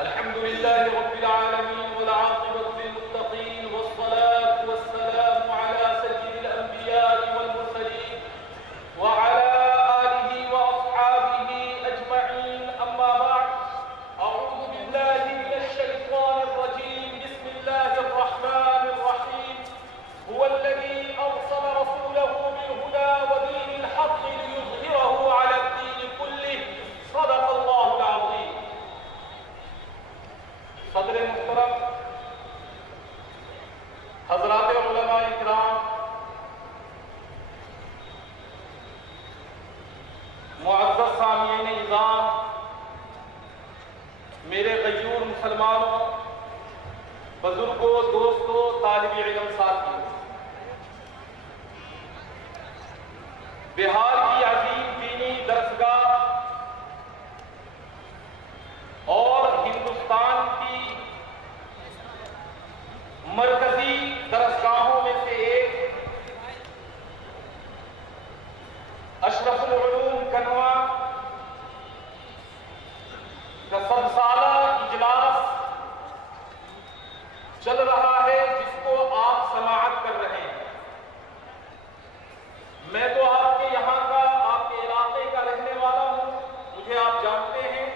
الحمد لله رب العالمين والعاقبة للمتقين والصلاة والسلام على سيد الأنبياء والمرسلين وعلى آله وأصحابه أجمعين. أما بعد، أعوذ بالله من الشيطان الرجيم. بسم الله الرحمن الرحيم. هو الذي أرسل رسوله بالهدى ودين الحق ليظهره على الدين كله. صدق الله العظيم. صدر محترم، حضرات علماء کرام، معزز سامعین نظام، میرے غیور مسلمانوں، بزرگوں، دوستوں، طالب علم ساتھیوں، بہار کی عظیم دینی درسگاہ اور ہندوستان کی مرکزی درسگاہوں میں سے ایک اشرف العلوم کنوا کا سب سالہ اجلاس چل رہا ہے، جس کو آپ سماعت کر رہے ہیں. میں تو آپ کے یہاں کا، آپ کے علاقے کا رہنے والا ہوں، مجھے آپ جانتے ہیں.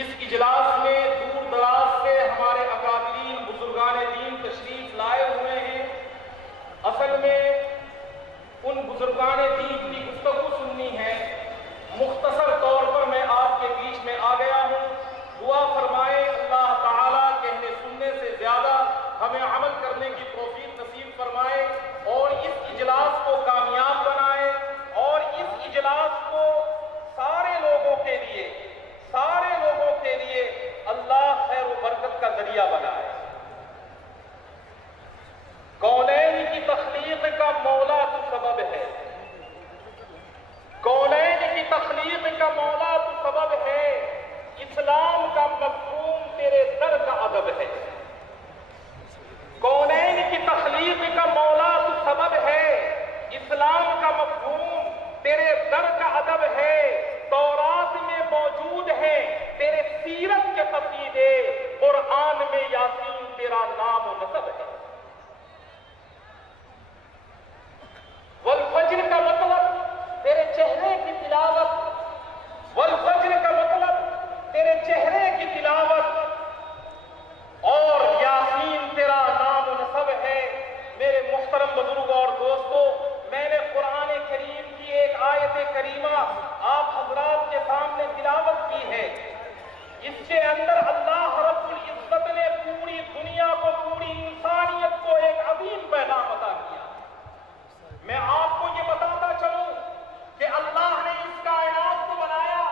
اس اجلاس میں دور دراز سے ہمارے اکابرین بزرگان دین تشریف لائے ہوئے ہیں. اصل میں ان بزرگان دین کی گفتگو سننی ہے. مختصر طور پر میں آپ کے بیچ میں آ گیا ہوں. دعا فرمائے اللہ تعالیٰ کہنے سننے سے زیادہ ہمیں عمل کرنے کی توفیق نصیب فرمائے اور اس اجلاس کو کامیاب بنائے، اور اس اجلاس کو سارے لوگوں کے لیے اللہ خیر و برکت کا ذریعہ بنائے. کونین کی تخلیق کا مولا تو سبب ہے، کونین کی تخلیق کا مولا تو سبب ہے، اسلام کا مفہوم تیرے در کا ادب ہے. کونین کی تخلیق کا مولا تو سبب ہے، اسلام کا مفہوم تیرے در کا ادب ہے. تورات میں موجود ہے تیرے سیرت کے قصیدے، قرآن میں یاسین تیرا نام و نسب ہے. والفجر کا مطلب تیرے چہرے کی تلاوت، والفجر کا مطلب تیرے چہرے کی تلاوت، اور یاسین تیرا نام و نسب ہے. میرے محترم بزرگوں اور دوستوں، میں نے قرآن کریم کی ایک آیت کریمہ آپ حضرات کے سامنے تلاوت کی ہے. اس کے اندر اللہ رب العزت نے پوری دنیا کو، پوری انسانیت کو ایک عظیم پیغام عطا کیا. میں آپ کو یہ بتاتا چلوں کہ اللہ نے اس کائنات کو بنایا،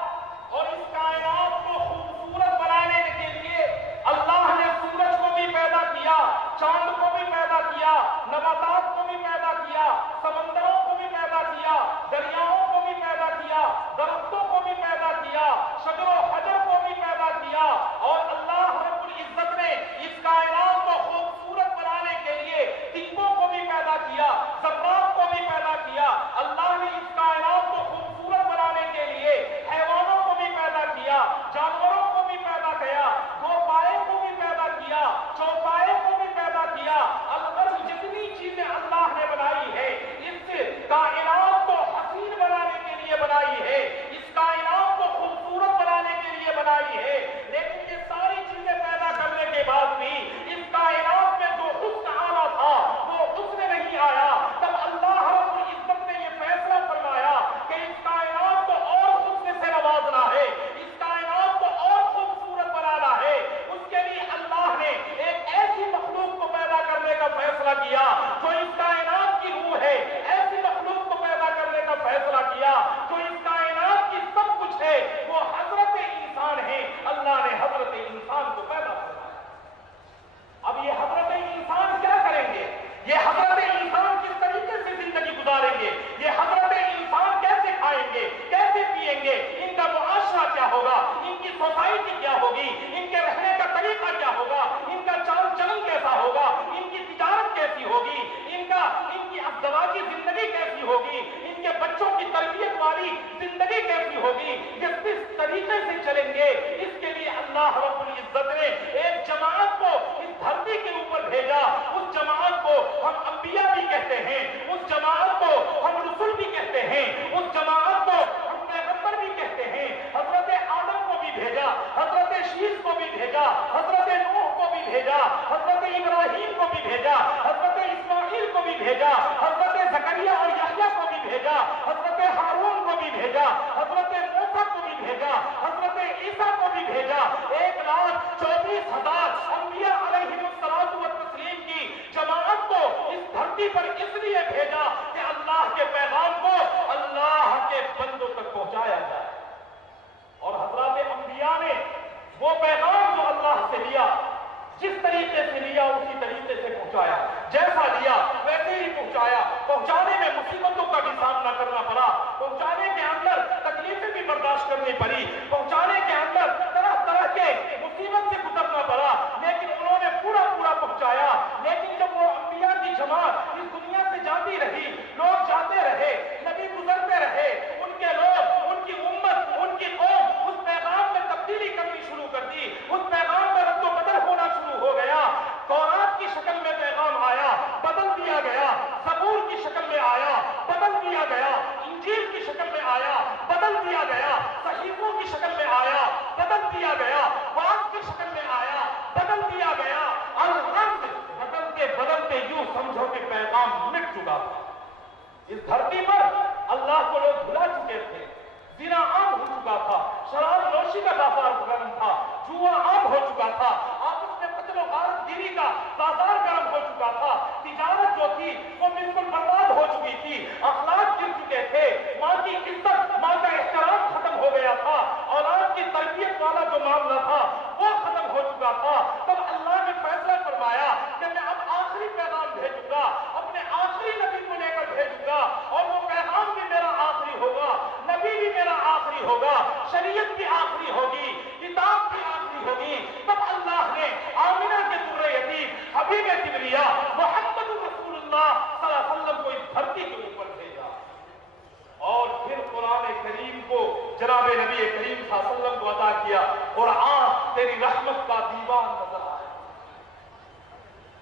اور اس کائنات کو خوبصورت بنانے کے لیے اللہ نے سورج کو بھی پیدا کیا، چاند کو بھی پیدا کیا، نباتات کو بھی پیدا کیا، سمندروں کو بھی پیدا کیا، دریاؤں کو بھی پیدا کیا، درختوں کو بھی پیدا کیا، شجر و حجر کو بھی پیدا کیا. اور اللہ رب العزت نے اس کائنات کو خوبصورت بنانے کے لیے تنکوں کو بھی پیدا کیا، ذرات کو بھی پیدا کیا. اللہ نے اس کائنات کو خوبصورت بنانے کے لیے حیوانوں کو بھی پیدا کیا، جانوروں کو بھی پیدا کیا، دو پائے کو بھی پیدا کیا، چوپائے کو بھی پیدا کیا. الغرض جتنی چیزیں اللہ نے بنائی ہے، اس کائنات کو حسین بنانے کے لیے بنائی ہے، اس کائنات کو خوبصورت بنانے کے لیے بنائی ہے. لیکن یہ ساری چیزیں پیدا کرنے کے بعد بھی اس کائنات میں جو حسن آنا تھا وہ حسن نہیں آیا. تب اللہ رب العزت نے یہ فیصلہ فرمایا کہ اس کائنات کو اور حسن سے نوازنا ہے، اس کائنات کو اور خوبصورت بنانا ہے. اس کے لیے اللہ نے ایک ایسی مخلوق کو پیدا کرنے کا فیصلہ کیا جو اس کائنات کی روح ہے، ایسی مخلوق کو پیدا کرنے کا فیصلہ کیا جو اس کائنات کی سب کچھ ہے، وہ حضرت انسان ہے. اللہ نے حضرت انسان کو پیدا کیا. اب یہ حضرت انسان کیا کریں گے؟ یہ حضرت انسان کس طریقے سے زندگی گزاریں گے؟ یہ حضرت انسان کیسے کھائیں گے، کیسے پیئیں گے؟ ان کا معاشرہ کیا ہوگا؟ ان کی سوسائٹی کیا ہوگی؟ ان کے رہنے کا طریقہ کیا ہوگا؟ ان کا چال چلن کیسا ہوگا؟ ان کی تجارت کیسی ہوگی؟ ان کی ازدواجی زندگی کیسی ہوگی؟ ان کے بچوں کی تربیت والی اللہ رب العزت نے ایک جماعت کو اس دھرتی کے اوپر بھیجا، اس جماعت کو ہم انبیاء بھی کہتے ہیں، اس جماعت کو ہم رسول بھی کہتے ہیں، اس جماعت کو ہم پیغمبر بھی کہتے ہیں۔ حضرت آدم کو بھی بھیجا، حضرت شیس کو بھی بھیجا، حضرت نوح کو بھی بھیجا، حضرت ابراہیم کو بھی بھیجا، حضرت اسماعیل کو بھی بھیجا، حضرت زکریا اور یحییٰ کو بھی بھیجا، حضرت ہارون کو بھی بھیجا، حضرت موسیٰ کو بھی بھیجا، حضرت عیسیٰ کو بھی بھیجا۔ 1,24,000 انبیاء علیہم الصلوۃ والتسلیم کی جماعت کو اس دھرتی پر اس لیے بھیجا کہ اللہ کے پیغام کو اللہ کے بندوں تک پہنچایا جائے۔ اور حضرات انبیاء نے وہ پیغام جو اللہ سے لیا، جس طریقے سے لیا اسی طریقے سے پہنچایا، جیسا لیا ویسے ہی پہنچایا۔ پہنچانے میں مصیبتوں کا بھی سامنا کرنا پڑا، پہنچانے کے اندر تکلیفیں بھی برداشت کرنی پڑی، پہنچانے کے اندر طرح طرح کے مصیبت سے گزرنا پڑا، لیکن انہوں نے پورا پہنچایا۔ لیکن جب وہ انبیاء کی جماعت اس دنیا سے جاتی رہی، لوگ جاتے رہے، نبی گزرتے رہے، ان کے لوگ، ان کی امت، ان کی قوم اس پیغام میں تبدیلی کرنی شروع کر دی، اس پیغام میں رد و بدل ہونا شروع ہو گیا۔ تورات کی شکل میں پیغام آیا، بدل دیا گیا، زبور کی شکل میں آیا، بدل دیا گیا، انجیل کی شکل میں آیا، بدل دیا گیا، صحیفوں کی شکل میں آیا، بدل دیا گیا، وعظ کی شکل میں آیا، بدل دیا گیا۔ الرنگ بدلتے بدلتے یوں سمجھو کہ پیغام مٹ چکا تھا۔ اس دھرتی پر اللہ کو لوگ بھلا چکے تھے، زنا عام ہو چکا تھا، شراب نوشی کا بازار گرم تھا، جوا عام ہو چکا تھا، آپس میں قتل و غارت گیری کا بازار گرم ہو چکا تھا، تجارت جو تھی وہ بالکل برباد ہو چکی تھی، اخلاق گر چکے تھے، ماں کی عزت، ماں کا احترام ختم ہو گیا تھا، اولاد کی تربیت والا جو معاملہ تھا وہ ختم ہو چکا تھا۔ تب اللہ نے فیصلہ فرمایا کہ میں اب آخری پیغام بھیجوں گا، اپنے آخری نبی کو لے کر بھیجوں گا، اور وہ پیغام بھی میرا آخری ہوگا، نبی بھی میرا آخری ہوگا، شریعت بھی آخری ہوگی، کتاب بھی آخری ہوگی۔ تب اللہ نے آمنہ کے دور یتیم حبیب کبریا محمد رسول اللہ صلی اللہ علیہ وسلم کو اس دھرتی کے اوپر بھیجا، اور پھر قرآن کریم کو جناب نبی کریم صلی اللہ علیہ وسلم کو عطا کیا۔ قرآن تیری رحمت کا دیوان نظر آیا،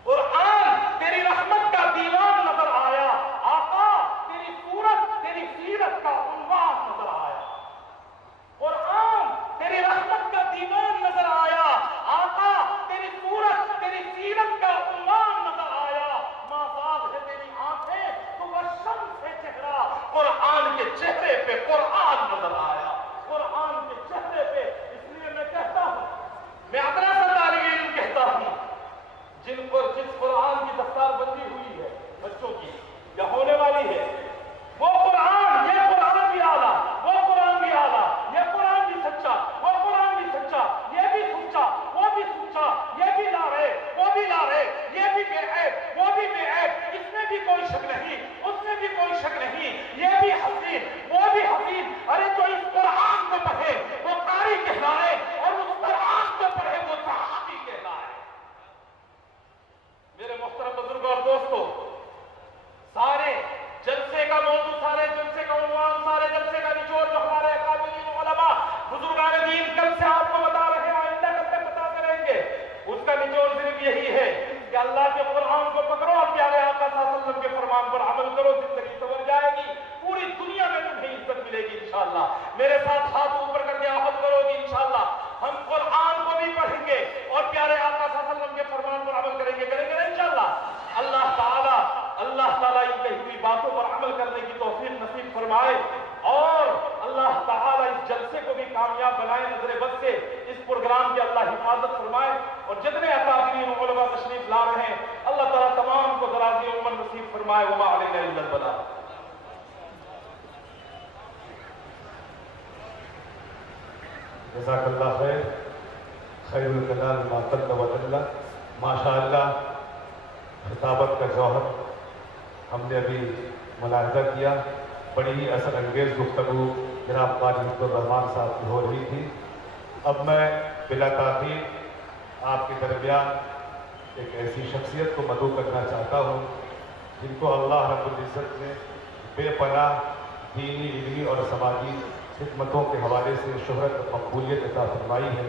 قرآن تیری رحمت کا دیوان نظر آیا، آقا تیری صورت، تیری سیرت کا عنوان نظر آیا، قرآن تیری رحمت کا دیوان نظر آیا، آقا تیری صورت، تیری سیرت کا عنوان نظر آیا۔ ماں باپ ہے تیری آنکھیں تو وہ شمس ہے چہرہ، قرآن کے چہرے پہ قرآن نظر آیا، قرآن کے چہرے پہ۔ اس لیے میں کہتا ہوں، میں اپنا طالب علم کہتا ہوں، جن پر جس قرآن کی دستار بندی ہوئی ہے بچوں کی یا ہونے والی ہے، وہ قرآن، یہ قرآن بھی اعلیٰ، وہ قرآن بھی اعلیٰ، یہ قرآن بھی سچا، وہ قرآن بھی سچا، یہ بھی سچا، وہ بھی سچا، یہ بھی لا رہے، وہ بھی لا رہے، یہ بھی بے عیب، وہ بھی بے عیب، اس میں بھی کوئی شک نہیں، اس میں بھی کوئی شک نہیں، یہ بھی حسین، وہ بھی حسین۔ ارے جو اس قرآن کو پڑھے وہ قاری کہلائے، اور اس قرآن کو پڑھے وہ صحابی کہلائے۔ میرے محترم بزرگ اور دوستو، سارے جلسے کا موضوع، سارے جلسے کا عنوان، سارے جلسے کا نچوڑ جو ہمارے اکابرین علماء بزرگان دین کل سے آپ کو بتا رہے ہیں، آئندہ کل تک بتاتے رہیں گے، اس کا نچوڑ صرف یہی ہے کہ اللہ کے قرآن کو پکڑو اور پیارے آقا صلی اللہ علیہ وسلم کے فرمان پر عمل کرو، زندگی سنور جائے گی، پوری دنیا میں تمہیں عزت ملے گی انشاءاللہ۔ میرے ساتھ ہاتھ اوپر کر کے عہد کرو گی انشاءاللہ، ہم قرآن کو بھی پڑھیں گے اور پیارے آقا صلی اللہ علیہ وسلم کے فرمان پر عمل کریں گے نا انشاءاللہ۔ اللہ تعالیٰ ان کہی ہوئی باتوں پر عمل کرنے کی توفیق نصیب فرمائے، اور اللہ تعالیٰ اس جلسے کو بھی کامیاب بنائے، نظر بد سے اس پروگرام کی اللہ حفاظت فرمائے، اور جتنے اکابرین علماء تشریف لا رہے ہیں اللہ تعالیٰ تمام کو درازی عمر نصیب فرمائے۔ وما علینا الا البلاغ۔ جزاک اللہ خیر، خیر الکلام ما قل و دل۔ ماشاء اللہ، خطابت کا جوہر ہم نے ابھی ملاحظہ کیا، بڑی ہی اثر انگیز گفتگو جناب قاضی عبد الرحمان صاحب کی ہو رہی تھی۔ اب میں بلا تاخیر آپ کے درمیان ایک ایسی شخصیت کو مدعو کرنا چاہتا ہوں جن کو اللہ رب العزت نے بے پناہ دینی، علمی اور سماجی خدمتوں کے حوالے سے شہرت اور مقبولیت عطا فرمائی ہے۔